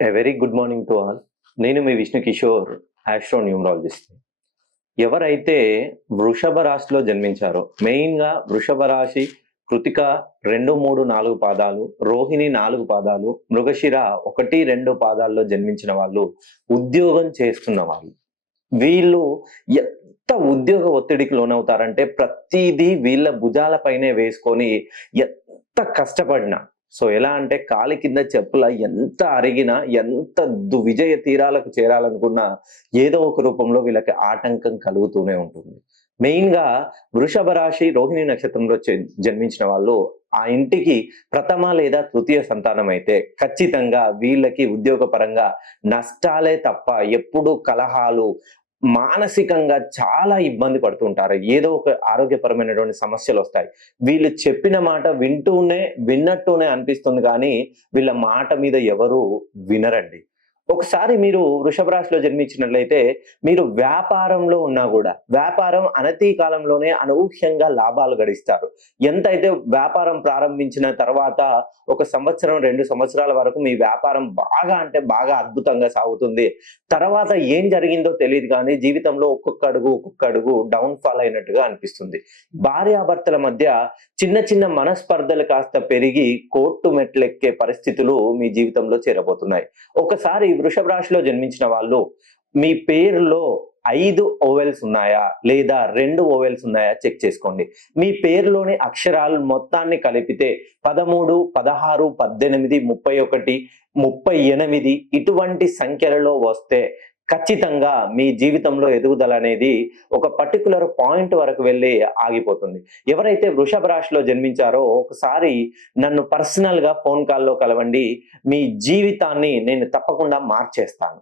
A very good morning to all. నేను మీ Vishnu Kishore, astro numerologist. ఎవరైతే వృషభ రాశిలో జన్మించారో, మెయిన్‌గా వృషభ రాశి, కృతిక 2, 3, 4 పాదాలు, రోహిణి 4 పాదాలు, మృగశిర 1, 2 పాదాల్లో జన్మించిన వాళ్ళు ఉద్యోగం చేస్తున్న వాళ్ళు. వీళ్ళు ఎంత ఉద్యోగ ఒత్తిడికి లోనవుతారంటే ప్రతీదీ వీళ్ళ భుజాల పైనే వేసుకొని ఎంత కష్టపడినా ఎలా అంటే కాలి కింద చెప్పుల ఎంత అరిగినా, ఎంత విజయ తీరాలకు చేరాలనుకున్నా ఏదో ఒక రూపంలో వీళ్ళకి ఆటంకం కలుగుతూనే ఉంటుంది. మెయిన్‌గా వృషభ రాశి, రోహిణి నక్షత్రంలో జన్మించిన వాళ్ళు ఆ ఇంటికి ప్రథమ లేదా తృతీయ సంతానం అయితే ఖచ్చితంగా వీళ్ళకి ఉద్యోగపరంగా నష్టాలే తప్ప ఎప్పుడూ కలహాలు, మానసికంగా చాలా ఇబ్బంది పడుతుంటారు. ఏదో ఒక ఆరోగ్యపరమైనటువంటి సమస్యలొస్తాయి. వీళ్ళు చెప్పిన మాట విన్నట్టునే అనిపిస్తుంది గానీ, వీళ్ళ మాట మీద ఎవరు వినరండి. ఒకసారి మీరు వృషభ రాశిలో జన్మించినట్లయితే, మీరు వ్యాపారంలో ఉన్నా గూడా, వ్యాపారం అనతి కాలంలోనే అనూహ్యంగా లాభాలు గడిస్తారు. ఎంతైతే వ్యాపారం ప్రారంభించిన తర్వాత ఒక సంవత్సరం, 2 సంవత్సరాల వరకు మీ వ్యాపారం బాగా అంటే బాగా అద్భుతంగా సాగుతుంది. తర్వాత ఏం జరిగిందో తెలీదు కానీ, జీవితంలో ఒక్కొక్క అడుగు డౌన్ ఫాల్ అయినట్టుగా అనిపిస్తుంది. భార్యాభర్తల మధ్య చిన్న చిన్న మనస్పర్ధలు కాస్త పెరిగి కోర్టు మెట్లెక్కే పరిస్థితులు మీ జీవితంలో చేరబోతున్నాయి. ఒకసారి వృషభ రాశిలో జన్మించిన వాళ్ళు మీ పేరులో 5 ఓవెల్స్ ఉన్నాయా లేదా 2 ఓవెల్స్ ఉన్నాయా చెక్ చేసుకోండి. మీ పేరులోని అక్షరాలు మొత్తాన్ని కలిపితే 13, 16, 18, 31, 38 ఇటువంటి సంఖ్యలలో వస్తే ఖచ్చితంగా మీ జీవితంలో ఎదుగుదల అనేది ఒక పర్టిక్యులర్ పాయింట్ వరకు వెళ్ళి ఆగిపోతుంది. ఎవరైతే వృషభ రాశిలో జన్మించారో ఒకసారి నన్ను పర్సనల్‌గా ఫోన్ కాల్‌లో కలవండి. మీ జీవితాన్ని నేను తప్పకుండా మార్చేస్తాను.